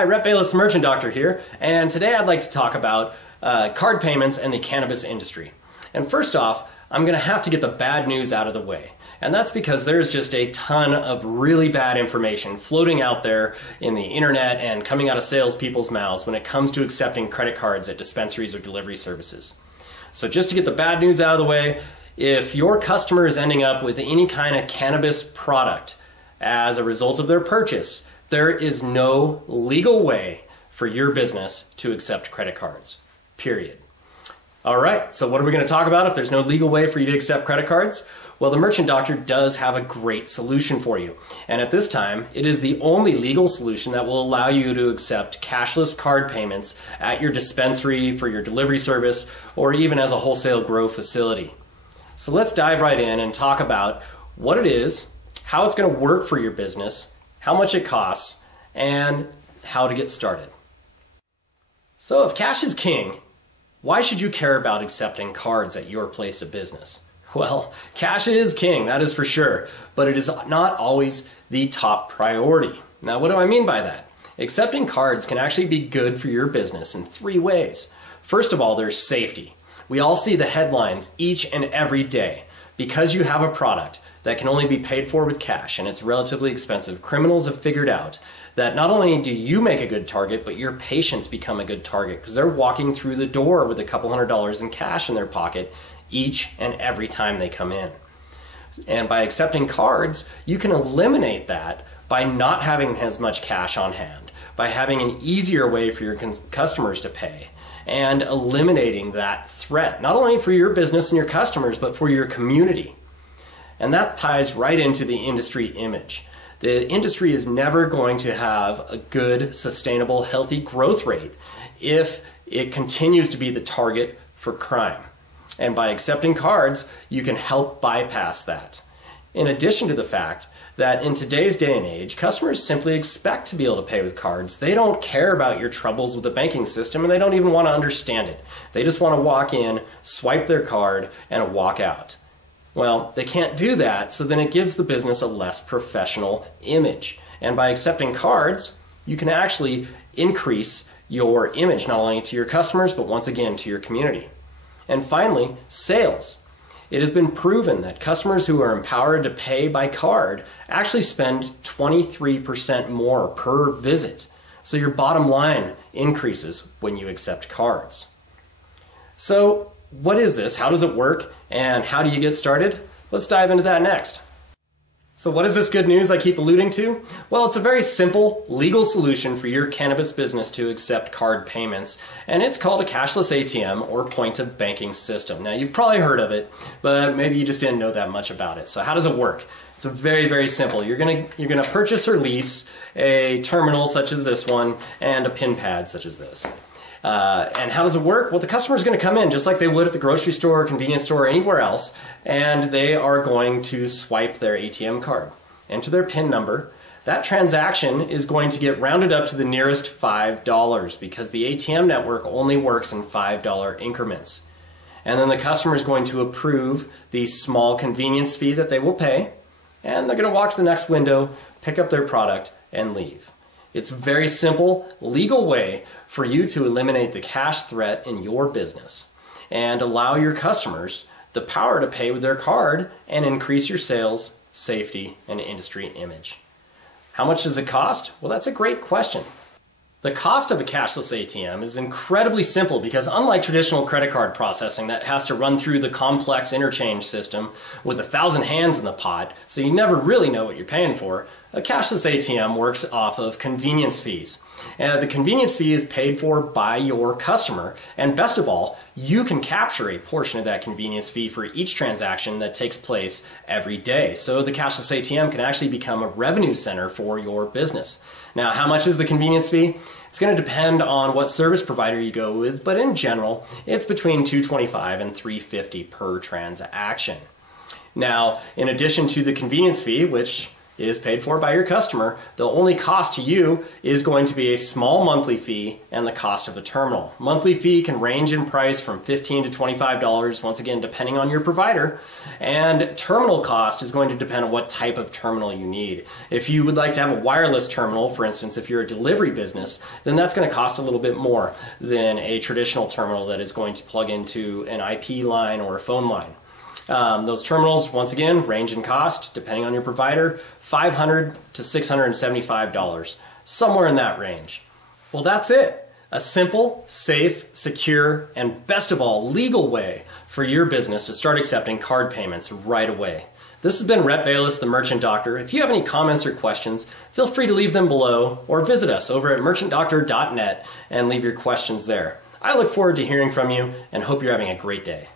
Hi, Rep Bayless Merchant Doctor here, and today I'd like to talk about card payments and the cannabis industry. And first off, I'm going to have to get the bad news out of the way. And that's because there's just a ton of really bad information floating out there in the internet and coming out of salespeople's mouths when it comes to accepting credit cards at dispensaries or delivery services. So just to get the bad news out of the way, if your customer is ending up with any kind of cannabis product as a result of their purchase, there is no legal way for your business to accept credit cards, period. All right, so what are we going to talk about if there's no legal way for you to accept credit cards? Well, the Merchant Doctor does have a great solution for you. And at this time, it is the only legal solution that will allow you to accept cashless card payments at your dispensary, for your delivery service, or even as a wholesale grow facility. So let's dive right in and talk about what it is, how it's going to work for your business, how much it costs, and how to get started. So if cash is king, why should you care about accepting cards at your place of business? Well, cash is king, that is for sure, but it is not always the top priority. Now, what do I mean by that? Accepting cards can actually be good for your business in three ways. First of all, there's safety. We all see the headlines each and every day. Because you have a product that can only be paid for with cash and it's relatively expensive, criminals have figured out that not only do you make a good target, but your patients become a good target because they're walking through the door with a couple $100s in cash in their pocket each and every time they come in. And by accepting cards, you can eliminate that by not having as much cash on hand, by having an easier way for your customers to pay, and eliminating that threat, not only for your business and your customers, but for your community. And that ties right into the industry image. The industry is never going to have a good, sustainable, healthy growth rate if it continues to be the target for crime. And by accepting cards, you can help bypass that. In addition to the fact that in today's day and age, customers simply expect to be able to pay with cards. They don't care about your troubles with the banking system, and they don't even want to understand it. They just want to walk in, swipe their card, and walk out. Well, they can't do that, so then it gives the business a less professional image. And by accepting cards, you can actually increase your image, not only to your customers, but once again to your community. And finally, sales. It has been proven that customers who are empowered to pay by card actually spend 23% more per visit. So your bottom line increases when you accept cards. So what is this? How does it work? And how do you get started? Let's dive into that next. So what is this good news I keep alluding to? Well, it's a very simple legal solution for your cannabis business to accept card payments, and it's called a cashless ATM or point of banking system. Now, you've probably heard of it, but maybe you just didn't know that much about it. So how does it work? It's very, very simple. You're gonna purchase or lease a terminal such as this one and a pin pad such as this. And how does it work? Well, the customer is going to come in just like they would at the grocery store, convenience store, or anywhere else, and they are going to swipe their ATM card, enter their PIN number. That transaction is going to get rounded up to the nearest $5 because the ATM network only works in $5 increments. And then the customer is going to approve the small convenience fee that they will pay, and they're going to walk to the next window, pick up their product, and leave. It's a very simple, legal way for you to eliminate the cash threat in your business and allow your customers the power to pay with their card and increase your sales, safety, and industry image. How much does it cost? Well, that's a great question. The cost of a cashless ATM is incredibly simple because unlike traditional credit card processing that has to run through the complex interchange system with 1,000 hands in the pot, so you never really know what you're paying for, a cashless ATM works off of convenience fees. The convenience fee is paid for by your customer, and best of all, you can capture a portion of that convenience fee for each transaction that takes place every day. So the cashless ATM can actually become a revenue center for your business. Now, how much is the convenience fee? It's going to depend on what service provider you go with, but in general, it's between $225 and $350 per transaction. Now, in addition to the convenience fee, which is paid for by your customer. The only cost to you is going to be a small monthly fee and the cost of a terminal. Monthly fee can range in price from $15 to $25, once again depending on your provider, and terminal cost is going to depend on what type of terminal you need. If you would like to have a wireless terminal, for instance, if you're a delivery business, then that's going to cost a little bit more than a traditional terminal that is going to plug into an IP line or a phone line. Those terminals, once again, range in cost, depending on your provider, $500 to $675, somewhere in that range. Well, that's it. A simple, safe, secure, and best of all, legal way for your business to start accepting card payments right away. This has been Rhett Bayless, the Merchant Doctor. If you have any comments or questions, feel free to leave them below or visit us over at merchantdoctor.net and leave your questions there. I look forward to hearing from you and hope you're having a great day.